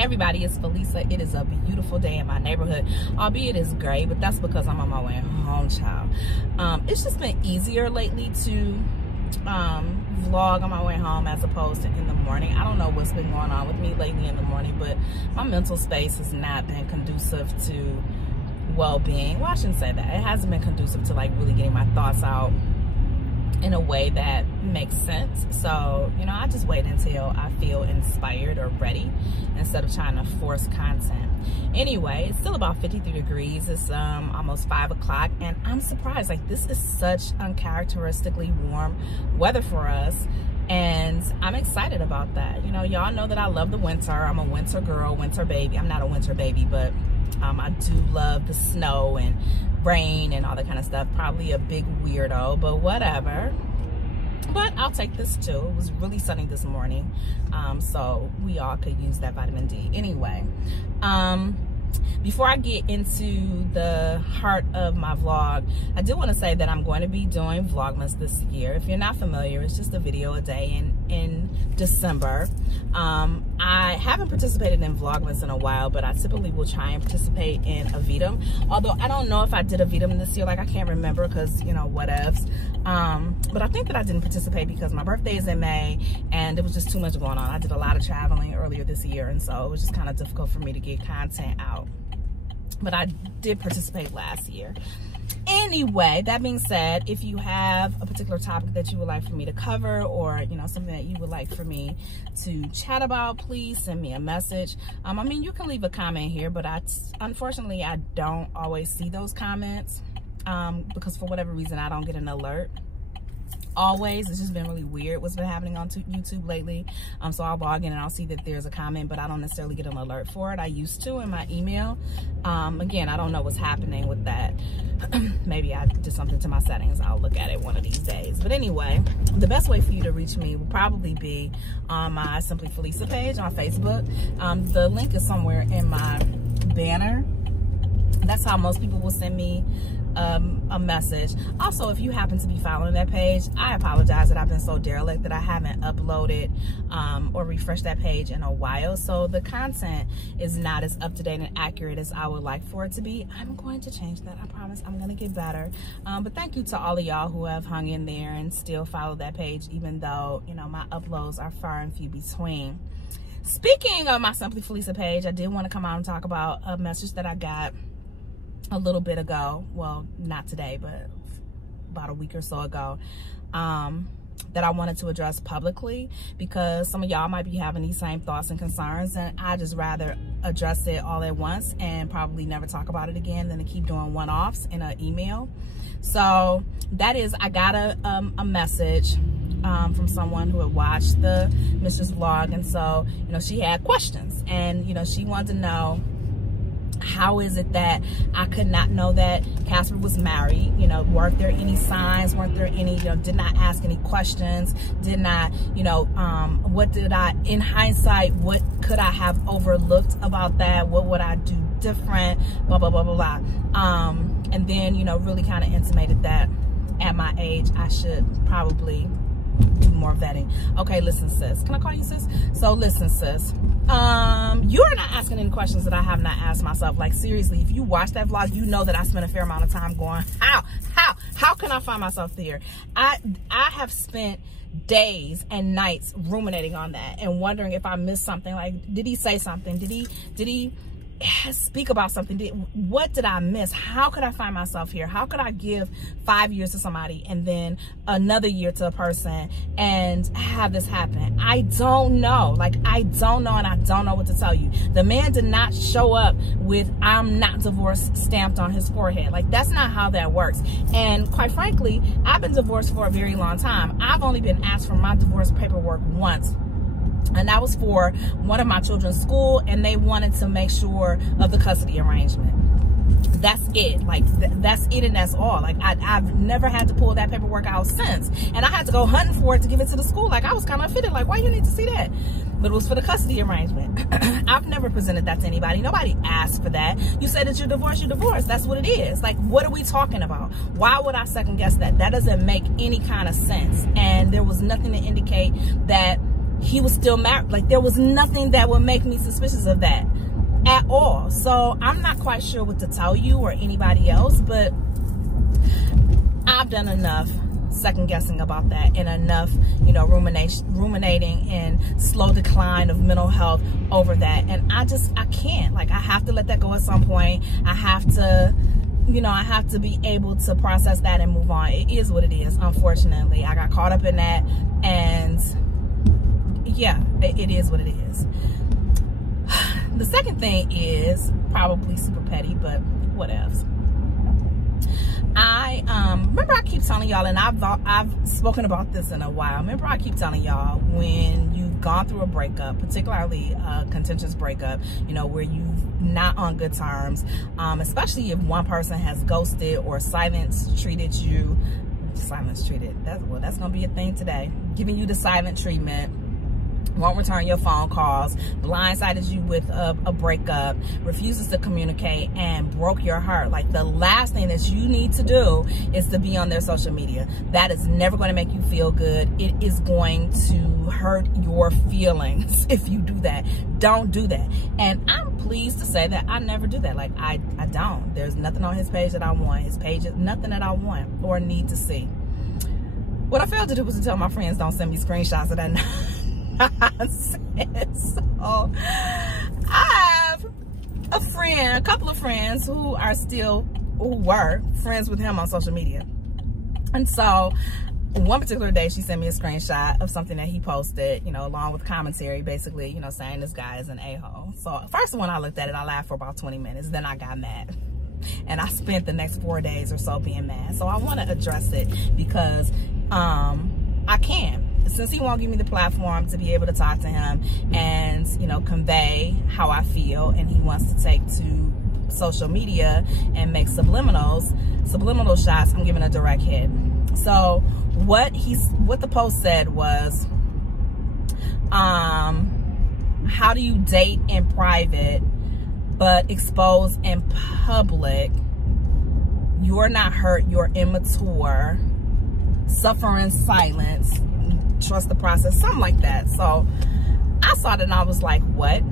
Hey everybody, it's Felisa. It is a beautiful day in my neighborhood, albeit it's gray, but that's because I'm on my way home, child. It's just been easier lately to vlog on my way home as opposed to in the morning. I don't know what's been going on with me lately in the morning, but my mental space has not been conducive to well-being. Well, I shouldn't say that. It hasn't been conducive to like really getting my thoughts out in a way that makes sense. So, you know, I just wait until I feel inspired or ready instead of trying to force content. Anyway, it's still about 53 degrees. It's almost 5 o'clock, and I'm surprised. Like, this is such uncharacteristically warm weather for us, and I'm excited about that. You know, y'all know that I love the winter. I'm a winter girl, winter baby. I'm not a winter baby, but I do love the snow and rain and all that kind of stuff. Probably a big weirdo, but whatever. But I'll take this too. It was really sunny this morning, so we all could use that vitamin D. Anyway, before I get into the heart of my vlog, I do want to say that I'm going to be doing Vlogmas this year. If you're not familiar, it's just a video a day in December. I haven't participated in Vlogmas in a while, but I typically will try and participate in a VDM. Although I don't know if I did a VDM this year, like I can't remember because, you know, whatevs. But I think that I didn't participate because my birthday is in May and it was just too much going on. I did a lot of traveling earlier this year, and so it was just kind of difficult for me to get content out. But I did participate last year. Anyway, that being said, if you have a particular topic that you would like for me to cover, or, you know, something that you would like for me to chat about, please send me a message. I mean, you can leave a comment here, but unfortunately, I don't always see those comments because for whatever reason, I don't get an alert. Always. It's just been really weird what's been happening on YouTube lately. So I'll log in and I'll see that there's a comment, but I don't necessarily get an alert for it. I used to in my email. Again, I don't know what's happening with that. Maybe I did something to my settings. I'll look at it one of these days. But anyway, the best way for you to reach me will probably be on my Simply Felisa page on Facebook. The link is somewhere in my banner. That's how most people will send me a message. Also, if you happen to be following that page, I apologize that I've been so derelict that I haven't uploaded or refreshed that page in a while, so the content is not as up to date and accurate as I would like for it to be. I'm going to change that. I promise. I'm going to get better. But thank you to all of y'all who have hung in there and still follow that page, even though, you know, my uploads are far and few between. Speaking of my Simply Felisa page, I did want to come out and talk about a message that I got a little bit ago. Well, not today, but about a week or so ago, that I wanted to address publicly, because some of y'all might be having these same thoughts and concerns, and I just rather address it all at once and probably never talk about it again than to keep doing one-offs in an email. So that is, I got a message from someone who had watched the Mistress vlog, and so, you know, she had questions, and, you know, she wanted to know, how is it that I could not know that Casper was married? You know, weren't there any signs? Weren't there any, you know, did not ask any questions? Did not, you know, what did I, in hindsight, what could I have overlooked about that? What would I do different? Blah, blah, blah, blah, blah. And then, you know, really kind of intimated that at my age, I should probably do more vetting. Okay, listen, sis. Can I call you sis? So listen, sis. You're not asking any questions that I have not asked myself. Like, seriously, if you watch that vlog, you know that I spent a fair amount of time going, how can I find myself there? I have spent days and nights ruminating on that and wondering if I missed something. Like, did he say something? Did he speak about something? What did I miss? How could I find myself here? How could I give 5 years to somebody and then another year to a person and have this happen? I don't know. Like, I don't know, and I don't know what to tell you. The man did not show up with "I'm not divorced" stamped on his forehead. Like, that's not how that works. And quite frankly, I've been divorced for a very long time. I've only been asked for my divorce paperwork once, and that was for one of my children's school, and they wanted to make sure of the custody arrangement. That's it. Like, that's it, and that's all. Like, I've never had to pull that paperwork out since, and I had to go hunting for it to give it to the school. Like, I was kind of offended. Like, why you need to see that? But it was for the custody arrangement. I've never presented that to anybody. Nobody asked for that. You say that you're divorced. That's what it is. Like, what are we talking about? Why would I second guess that? That doesn't make any kind of sense. And there was nothing to indicate that he was still married. Like, there was nothing that would make me suspicious of that at all. So I'm not quite sure what to tell you or anybody else, but I've done enough second guessing about that, and enough, you know, ruminating and slow decline of mental health over that. And I can't. Like, I have to let that go at some point. I have to, you know, I have to be able to process that and move on. It is what it is. Unfortunately, I got caught up in that, and yeah, it is what it is. The second thing is probably super petty, but what else? I remember I keep telling y'all, and I've spoken about this in a while. Remember I keep telling y'all, when you've gone through a breakup, particularly a contentious breakup, you know, where you're not on good terms, especially if one person has ghosted or silence treated, that's gonna be a thing today, giving you the silent treatment, won't return your phone calls, blindsided you with a breakup, refuses to communicate, and broke your heart. Like, the last thing that you need to do is to be on their social media. That is never going to make you feel good. It is going to hurt your feelings if you do that. Don't do that. And I'm pleased to say that I never do that. Like, I don't. There's nothing on his page that I want. His page is nothing that I want or need to see. What I failed to do was to tell my friends, don't send me screenshots of that nonsense. So I have a couple of friends who were friends with him on social media. And so one particular day, she sent me a screenshot of something that he posted, you know, along with commentary, basically, you know, saying this guy is an a-hole. So first, when I looked at it, I laughed for about 20 minutes. Then I got mad. And I spent the next 4 days or so being mad. So I want to address it because I can. Since he won't give me the platform to be able to talk to him and, you know, convey how I feel, and he wants to take to social media and make subliminal shots, I'm giving a direct hit. So what the post said was, how do you date in private but expose in public? You're not hurt, you're immature, suffer in silence, trust the process, something like that. So I saw that and I was like, what?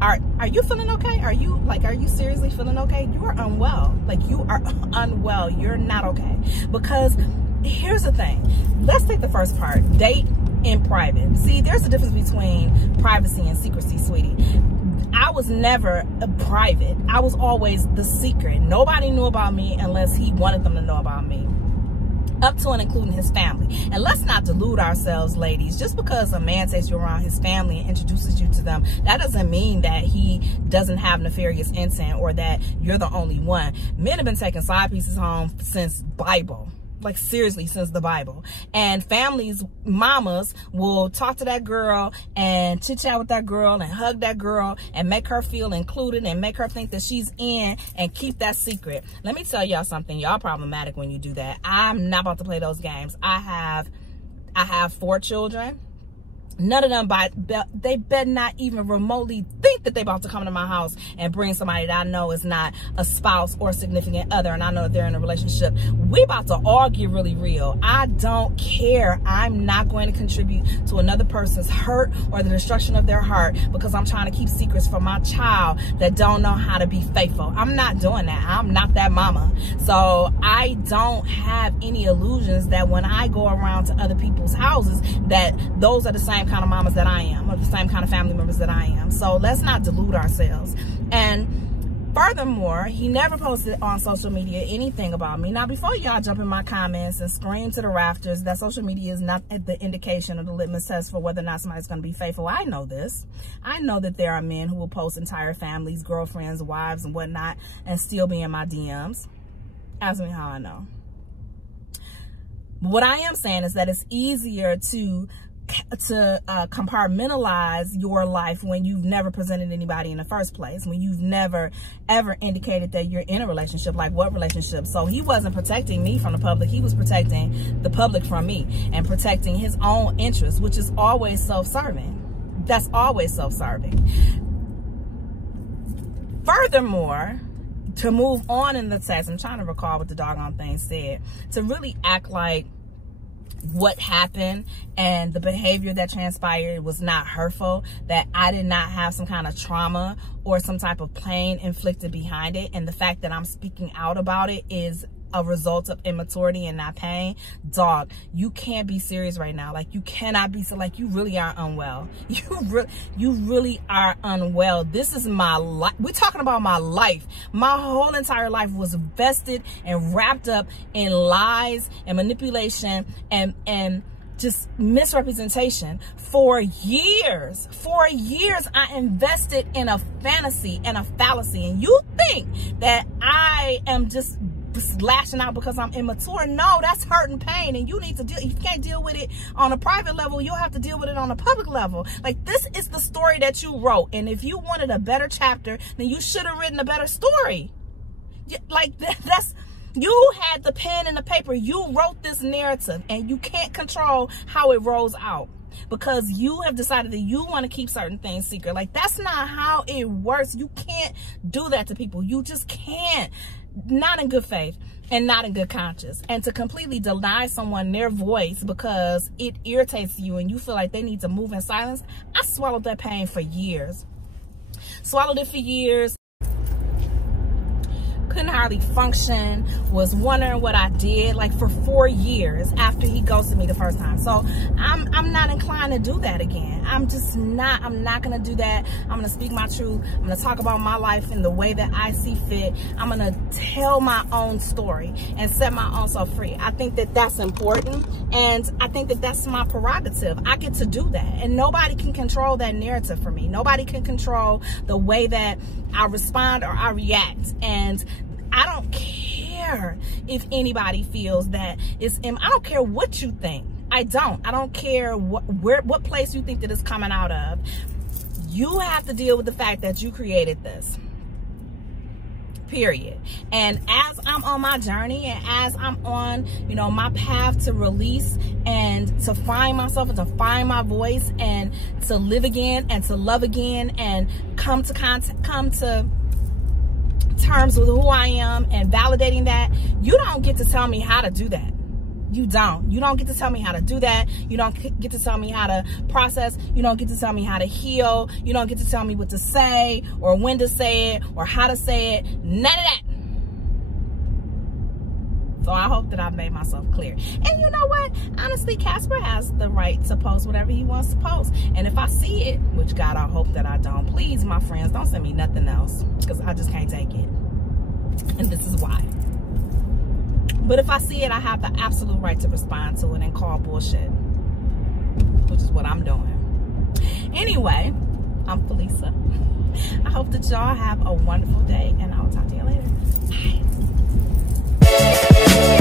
Are you feeling okay? Are you seriously feeling okay? You are unwell. Like, you are unwell. You're not okay. Because here's the thing. Let's take the first part. Date in private. See, there's a difference between privacy and secrecy, sweetie. I was never private. I was always the secret. Nobody knew about me unless he wanted them to know about me, up to and including his family. And let's not delude ourselves, ladies. Just because a man takes you around his family and introduces you to them, that doesn't mean that he doesn't have nefarious intent or that you're the only one. Men have been taking side pieces home since Bible. Like, seriously, since the Bible. And families, mamas, will talk to that girl and chit chat with that girl and hug that girl and make her feel included and make her think that she's in, and keep that secret. Let me tell y'all something. Y'all problematic when you do that. I'm not about to play those games. I have 4 children. None of them, they better not even remotely think that they about to come to my house and bring somebody that I know is not a spouse or significant other, and I know that they're in a relationship. We about to all get really real. I don't care. I'm not going to contribute to another person's hurt or the destruction of their heart because I'm trying to keep secrets from my child that don't know how to be faithful. I'm not doing that. I'm not that mama. So I don't have any illusions that when I go around to other people's houses that those are the same kind of mamas that I am, or the same kind of family members that I am. So let's not delude ourselves. And furthermore, he never posted on social media anything about me. Now, before y'all jump in my comments and scream to the rafters that social media is not the indication or the litmus test for whether or not somebody's going to be faithful, I know this. I know that there are men who will post entire families, girlfriends, wives, and whatnot, and still be in my DMs. Ask me how I know. But what I am saying is that it's easier to compartmentalize your life when you've never presented anybody in the first place, when you've never ever indicated that you're in a relationship. Like, what relationship? So he wasn't protecting me from the public. He was protecting the public from me and protecting his own interests, which is always self-serving. That's always self-serving. Furthermore, to move on in the text, I'm trying to recall what the doggone thing said, to really act like what happened and the behavior that transpired was not hurtful, that I did not have some kind of trauma or some type of pain inflicted behind it, and the fact that I'm speaking out about it is a result of immaturity and not pain, dog, you can't be serious right now. Like, you cannot be, so like, you really are unwell. You really are unwell. This is my life. We're talking about my life. My whole entire life was vested and wrapped up in lies and manipulation and just misrepresentation. For years I invested in a fantasy and a fallacy, and you think that I am just lashing out because I'm immature. No, that's hurt and pain, and you need to deal. You can't deal with it on a private level. You'll have to deal with it on a public level. Like, this is the story that you wrote, and if you wanted a better chapter, then you should have written a better story. Like, that's, you had the pen and the paper. You wrote this narrative, and you can't control how it rolls out because you have decided that you want to keep certain things secret. Like, that's not how it works. You can't do that to people. You just can't. Not in good faith and not in good conscience. And to completely deny someone their voice because it irritates you and you feel like they need to move in silence. I swallowed that pain for years. Swallowed it for years. Couldn't hardly function, was wondering what I did, like, for 4 years after he ghosted me the first time. So I'm not inclined to do that again. I'm not gonna do that. I'm gonna speak my truth. I'm gonna talk about my life in the way that I see fit. I'm gonna tell my own story and set my own self free. I think that that's important, and I think that that's my prerogative. I get to do that, and nobody can control that narrative for me. Nobody can control the way that I respond or I react. And I don't care if anybody feels that it's, I don't care what you think. I don't care what place you think that it's coming out of. You have to deal with the fact that you created this. Period. And as I'm on my journey and as I'm on, you know, my path to release and to find myself and to find my voice and to live again and to love again and come to terms with who I am and validating that, you don't get to tell me how to do that. You don't get to tell me how to do that. You don't get to tell me how to process. You don't get to tell me how to heal. You don't get to tell me what to say or when to say it or how to say it. None of that. So I hope that I've made myself clear. And you know what? Honestly, Casper has the right to post whatever he wants to post. And if I see it, which God, I hope that I don't. Please, my friends, don't send me nothing else because I just can't take it. And this is why. But if I see it, I have the absolute right to respond to it and call bullshit, which is what I'm doing. Anyway, I'm Felisa. I hope that y'all have a wonderful day, and I'll talk to you later. Bye.